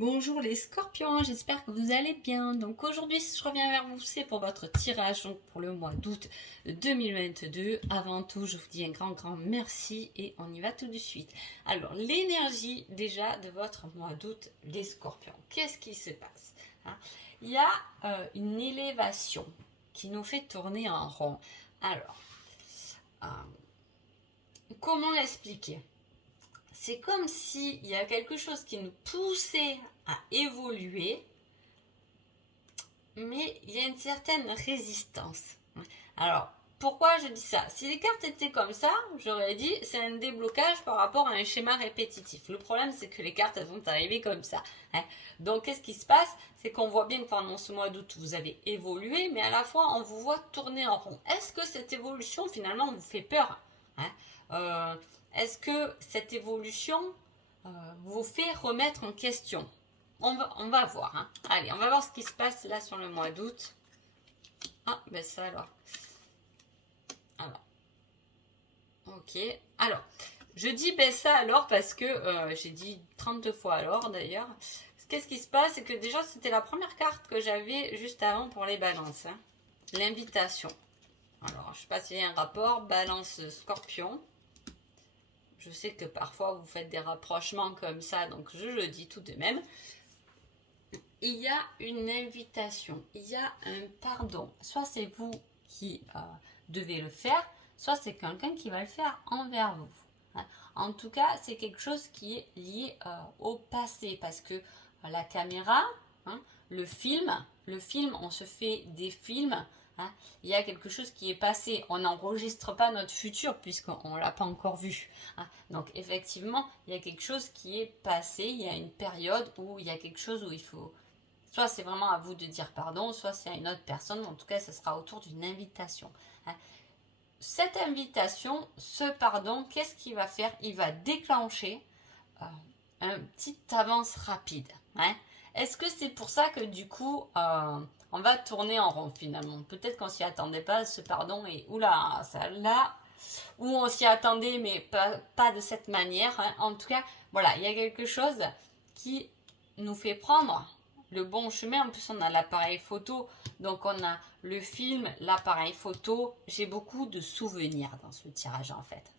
Bonjour les scorpions, j'espère que vous allez bien. Donc aujourd'hui, je reviens vers vous, c'est pour votre tirage donc pour le mois d'août 2022. Avant tout, je vous dis un grand merci et on y va tout de suite. Alors, l'énergie déjà de votre mois d'août, les scorpions. Qu'est-ce qui se passe? Il y a une élévation qui nous fait tourner en rond. Alors, comment l'expliquer? C'est comme s'il y a quelque chose qui nous poussait à évoluer, mais il y a une certaine résistance. Alors, pourquoi je dis ça? Si les cartes étaient comme ça, j'aurais dit c'est un déblocage par rapport à un schéma répétitif. Le problème, c'est que les cartes, elles sont arrivées comme ça. Donc, qu'est-ce qui se passe? C'est qu'on voit bien que pendant ce mois d'août, vous avez évolué, mais à la fois, on vous voit tourner en rond. Est-ce que cette évolution, finalement, vous fait peur? Est-ce que cette évolution vous fait remettre en question? On va voir. Allez, on va voir ce qui se passe là sur le mois d'août. Ah, ben ça alors. Ok. Alors, je dis ben ça alors parce que j'ai dit 32 fois alors d'ailleurs. Qu'est-ce qui se passe? C'est que déjà, c'était la première carte que j'avais juste avant pour les balances. L'invitation. Alors, je ne sais pas s'il y a un rapport. Balance scorpion. Je sais que parfois vous faites des rapprochements comme ça, donc je le dis tout de même. Il y a une invitation, il y a un pardon. Soit c'est vous qui devez le faire, soit c'est quelqu'un qui va le faire envers vous. En tout cas, c'est quelque chose qui est lié au passé, parce que la caméra, le film, on se fait des films. Il y a quelque chose qui est passé. On n'enregistre pas notre futur puisqu'on ne l'a pas encore vu. Donc effectivement, il y a quelque chose qui est passé. Il y a une période où il y a quelque chose où il faut... Soit c'est vraiment à vous de dire pardon, soit c'est à une autre personne. En tout cas, ce sera autour d'une invitation. Cette invitation, ce pardon, qu'est-ce qu'il va faire? Il va déclencher un petit avance rapide. Est-ce que c'est pour ça que du coup, on va tourner en rond finalement? Peut-être qu'on s'y attendait pas, ce pardon, et oula, ça là, où on s'y attendait, mais pas de cette manière. En tout cas, voilà, il y a quelque chose qui nous fait prendre le bon chemin. En plus, on a l'appareil photo, donc on a le film, l'appareil photo. J'ai beaucoup de souvenirs dans ce tirage en fait.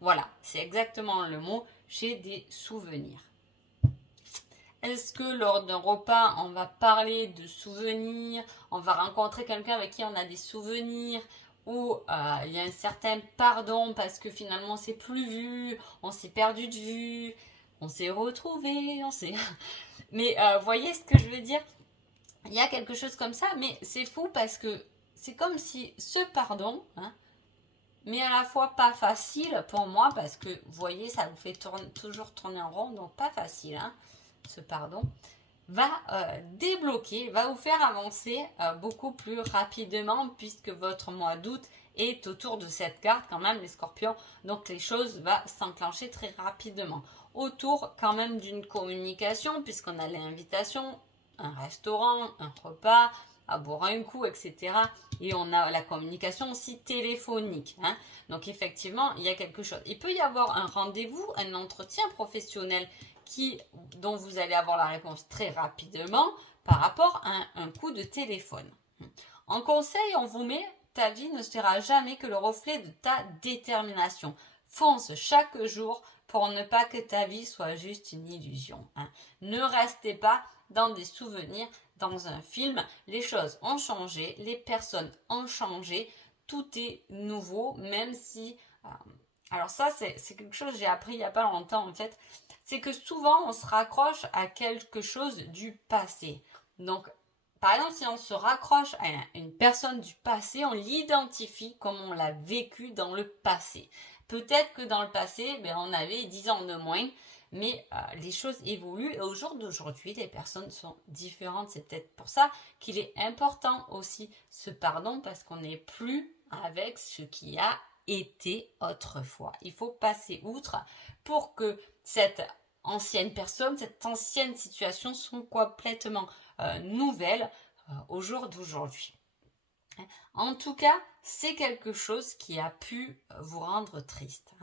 Voilà, c'est exactement le mot. J'ai des souvenirs. Est-ce que lors d'un repas, on va parler de souvenirs, on va rencontrer quelqu'un avec qui on a des souvenirs, ou il y a un certain pardon parce que finalement on s'est plus vu, on s'est perdu de vue, on s'est retrouvé, on s'est... Mais voyez ce que je veux dire? Il y a quelque chose comme ça, mais c'est fou parce que c'est comme si ce pardon, mais à la fois pas facile pour moi parce que vous voyez, ça vous fait toujours tourner en rond, donc pas facile, ce pardon, va débloquer, va vous faire avancer beaucoup plus rapidement puisque votre mois d'août est autour de cette carte quand même les scorpions, donc les choses vont s'enclencher très rapidement autour quand même d'une communication puisqu'on a l'invitation, un restaurant, un repas, à boire un coup, etc. Et on a la communication aussi téléphonique. Donc effectivement, il y a quelque chose. Il peut y avoir un rendez-vous, un entretien professionnel dont vous allez avoir la réponse très rapidement par rapport à un coup de téléphone. En conseil, on vous met, ta vie ne sera jamais que le reflet de ta détermination. Fonce chaque jour pour ne pas que ta vie soit juste une illusion. Ne restez pas dans des souvenirs, dans un film. Les choses ont changé, les personnes ont changé, tout est nouveau, même si... alors ça, c'est quelque chose que j'ai appris il n'y a pas longtemps en fait. C'est que souvent, on se raccroche à quelque chose du passé. Donc, par exemple, si on se raccroche à une personne du passé, on l'identifie comme on l'a vécu dans le passé. Peut-être que dans le passé, on avait 10 ans de moins, mais les choses évoluent et au jour d'aujourd'hui, les personnes sont différentes. C'est peut-être pour ça qu'il est important aussi ce pardon parce qu'on n'est plus avec ce qui a été autrefois. Il faut passer outre pour que cette ancienne personne, cette ancienne situation soit complètement nouvelle au jour d'aujourd'hui. En tout cas, c'est quelque chose qui a pu vous rendre triste.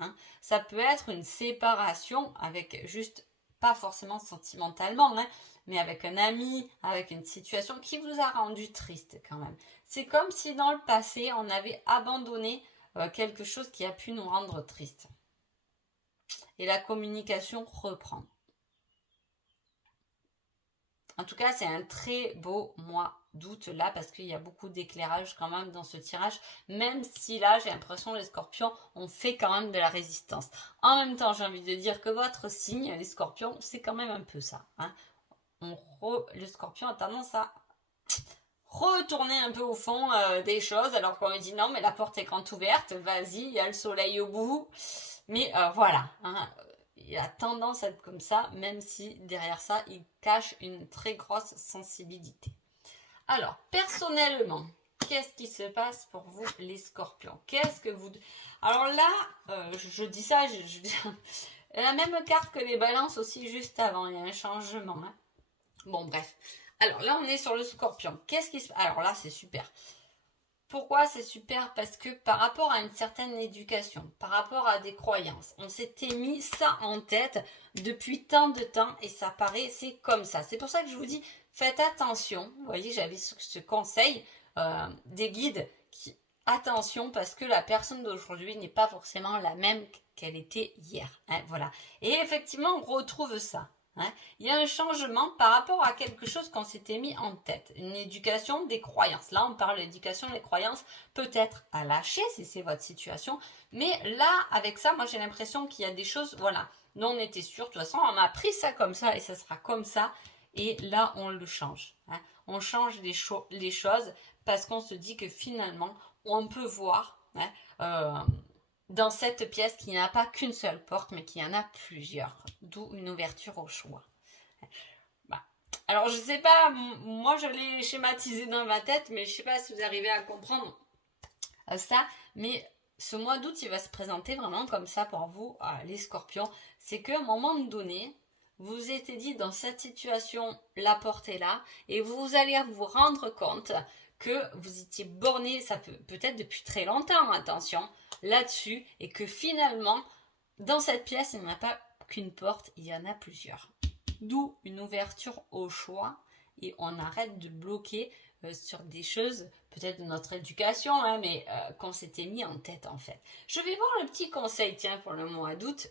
Ça peut être une séparation avec juste pas forcément sentimentalement, hein, mais avec un ami, avec une situation qui vous a rendu triste quand même. C'est comme si dans le passé, on avait abandonné quelque chose qui a pu nous rendre triste. Et la communication reprend. En tout cas, c'est un très beau mois d'août là parce qu'il y a beaucoup d'éclairage quand même dans ce tirage. Même si là, j'ai l'impression les scorpions ont fait quand même de la résistance. En même temps, j'ai envie de dire que votre signe, les scorpions, c'est quand même un peu ça. Hein. Le scorpion a tendance à retourner un peu au fond des choses alors qu'on lui dit non mais la porte est grande ouverte, vas-y, il y a le soleil au bout. Mais voilà, hein, il a tendance à être comme ça, même si derrière ça, il cache une très grosse sensibilité. Alors, personnellement, qu'est-ce qui se passe pour vous, les scorpions? Qu'est-ce que vous... Alors là, je dis ça, je dis... la même carte que les balances aussi juste avant, il y a un changement. Hein. Bon, bref. Alors là, on est sur le scorpion. Qu'est-ce qui se passe? Alors là, c'est super. Pourquoi c'est super? Parce que par rapport à une certaine éducation, par rapport à des croyances, on s'était mis ça en tête depuis tant de temps et ça paraît, c'est comme ça. C'est pour ça que je vous dis, faites attention. Vous voyez, j'avais ce conseil des guides qui, attention parce que la personne d'aujourd'hui n'est pas forcément la même qu'elle était hier. Hein, voilà. Et effectivement, on retrouve ça. Hein. Il y a un changement par rapport à quelque chose qu'on s'était mis en tête. Une éducation des croyances. Là, on parle d'éducation des croyances, peut-être à lâcher si c'est votre situation. Mais là, avec ça, moi, j'ai l'impression qu'il y a des choses, voilà, dont on était sûr. De toute façon, on a pris ça comme ça et ça sera comme ça. Et là, on le change. Hein. On change les choses parce qu'on se dit que finalement, on peut voir... Hein, dans cette pièce qu'il n'y a pas qu'une seule porte, mais qu'il y en a plusieurs. D'où une ouverture au choix. Bah. Alors, je ne sais pas, moi je l'ai schématisé dans ma tête, mais je ne sais pas si vous arrivez à comprendre ça. Mais ce mois d'août, il va se présenter vraiment comme ça pour vous, les scorpions. C'est qu'à un moment donné, vous vous êtes dit dans cette situation, la porte est là, et vous allez vous rendre compte que vous étiez borné, ça peut-être depuis très longtemps, attention, là-dessus, et que finalement, dans cette pièce, il n'y en a pas qu'une porte, il y en a plusieurs. D'où une ouverture au choix, et on arrête de bloquer sur des choses, peut-être de notre éducation, hein, mais qu'on s'était mis en tête en fait. Je vais voir le petit conseil, tiens, pour le mois d'août,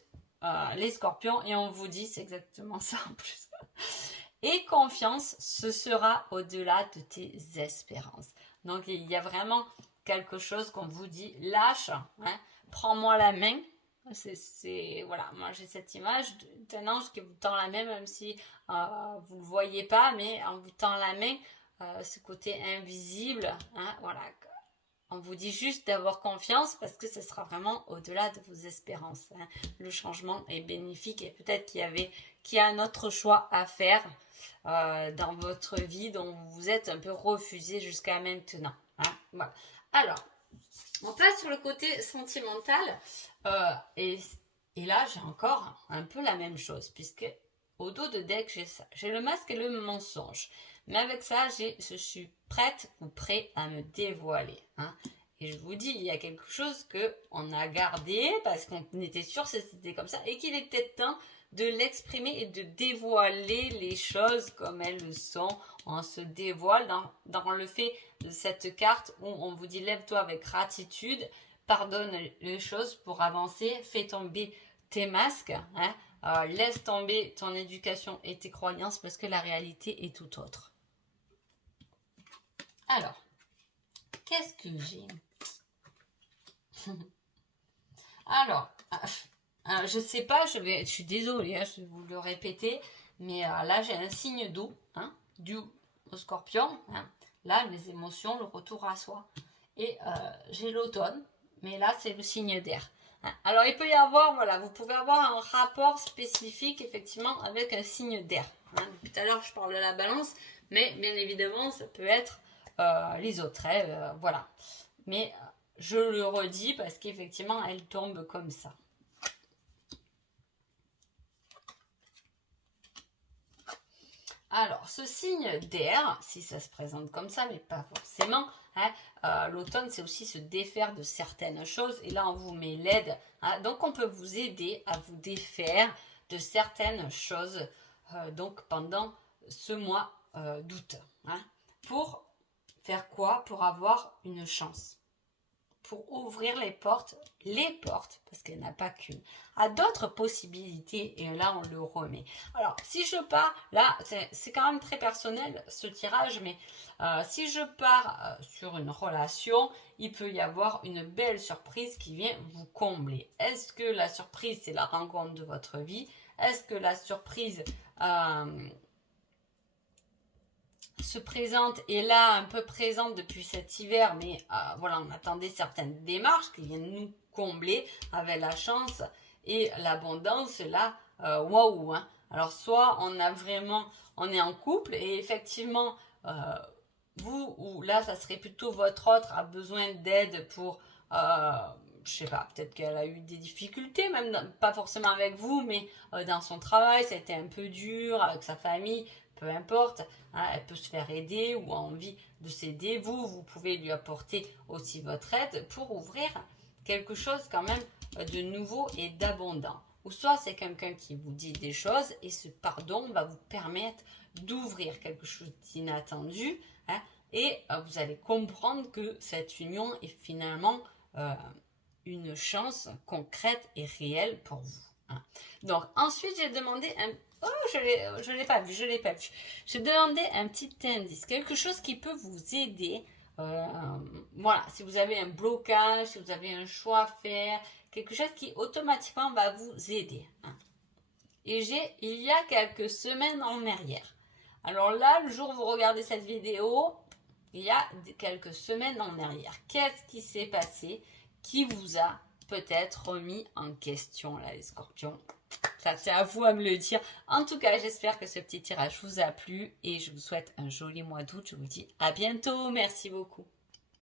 les scorpions, et on vous dit, c'est exactement ça en plus. Et confiance, ce sera au-delà de tes espérances. Donc, il y a vraiment quelque chose qu'on vous dit, lâche, hein, prends-moi la main. Voilà, moi j'ai cette image d'un ange qui vous tend la main, même si vous ne le voyez pas, mais on vous tend la main, ce côté invisible, hein, voilà. On vous dit juste d'avoir confiance parce que ce sera vraiment au-delà de vos espérances. Hein. Le changement est bénéfique et peut-être qu'il y a un autre choix à faire dans votre vie dont vous vous êtes un peu refusé jusqu'à maintenant. Hein. Voilà. Alors, on passe sur le côté sentimental et là, j'ai encore un peu la même chose puisque au dos de deck, j'ai ça. J'ai le masque et le mensonge. Mais avec ça, je suis prête ou prêt à me dévoiler. Hein. Et je vous dis, il y a quelque chose qu'on a gardé parce qu'on était sûr que c'était comme ça et qu'il est peut-être temps de l'exprimer et de dévoiler les choses comme elles le sont. On se dévoile dans le fait de cette carte où on vous dit lève-toi avec gratitude, pardonne les choses pour avancer, fais tomber tes masques, hein, laisse tomber ton éducation et tes croyances parce que la réalité est tout autre. Alors, qu'est-ce que j'ai? Alors, je sais pas, je suis désolée, hein, je vais vous le répéter, mais là j'ai un signe d'eau, hein, du au scorpion, hein, là les émotions, le retour à soi, et j'ai l'automne, mais là c'est le signe d'air. Hein. Alors il peut y avoir, voilà, vous pouvez avoir un rapport spécifique effectivement avec un signe d'air. Hein. Depuis tout à l'heure je parle de la balance, mais bien évidemment ça peut être les autres, hein, voilà. Mais je le redis parce qu'effectivement, elle tombe comme ça. Alors, ce signe d'air, si ça se présente comme ça, mais pas forcément, hein, l'automne, c'est aussi se défaire de certaines choses. Et là, on vous met l'aide. Hein, donc, on peut vous aider à vous défaire de certaines choses donc pendant ce mois d'août. Hein. Pour faire quoi? Pour avoir une chance. Pour ouvrir les portes, parce qu'il n'y en a pas qu'une, à d'autres possibilités, et là on le remet. Alors, si je pars, là c'est quand même très personnel ce tirage, mais si je pars sur une relation, il peut y avoir une belle surprise qui vient vous combler. Est-ce que la surprise c'est la rencontre de votre vie? Est-ce que la surprise se présente et là un peu présente depuis cet hiver, mais voilà, on attendait certaines démarches qui viennent nous combler avec la chance et l'abondance là, waouh, hein. Alors soit on est en couple et effectivement vous ou là ça serait plutôt votre autre a besoin d'aide pour je sais pas, peut-être qu'elle a eu des difficultés, même pas forcément avec vous, mais dans son travail, ça a été un peu dur, avec sa famille, peu importe, hein, elle peut se faire aider ou a envie de s'aider. Vous pouvez lui apporter aussi votre aide pour ouvrir quelque chose quand même de nouveau et d'abondant. Ou soit c'est quelqu'un qui vous dit des choses et ce pardon va vous permettre d'ouvrir quelque chose d'inattendu, hein, et vous allez comprendre que cette union est finalement une chance concrète et réelle pour vous. Hein. Donc ensuite j'ai demandé un... Oh, je l'ai pas vu. J'ai demandé un petit indice, quelque chose qui peut vous aider. Voilà, si vous avez un blocage, si vous avez un choix à faire, quelque chose qui automatiquement va vous aider. Hein. Et il y a quelques semaines en arrière. Alors là, le jour où vous regardez cette vidéo, il y a quelques semaines en arrière. Qu'est-ce qui s'est passé qui vous a peut-être remis en question, là, les scorpions? Ça, c'est à vous à me le dire. En tout cas, j'espère que ce petit tirage vous a plu et je vous souhaite un joli mois d'août. Je vous dis à bientôt. Merci beaucoup.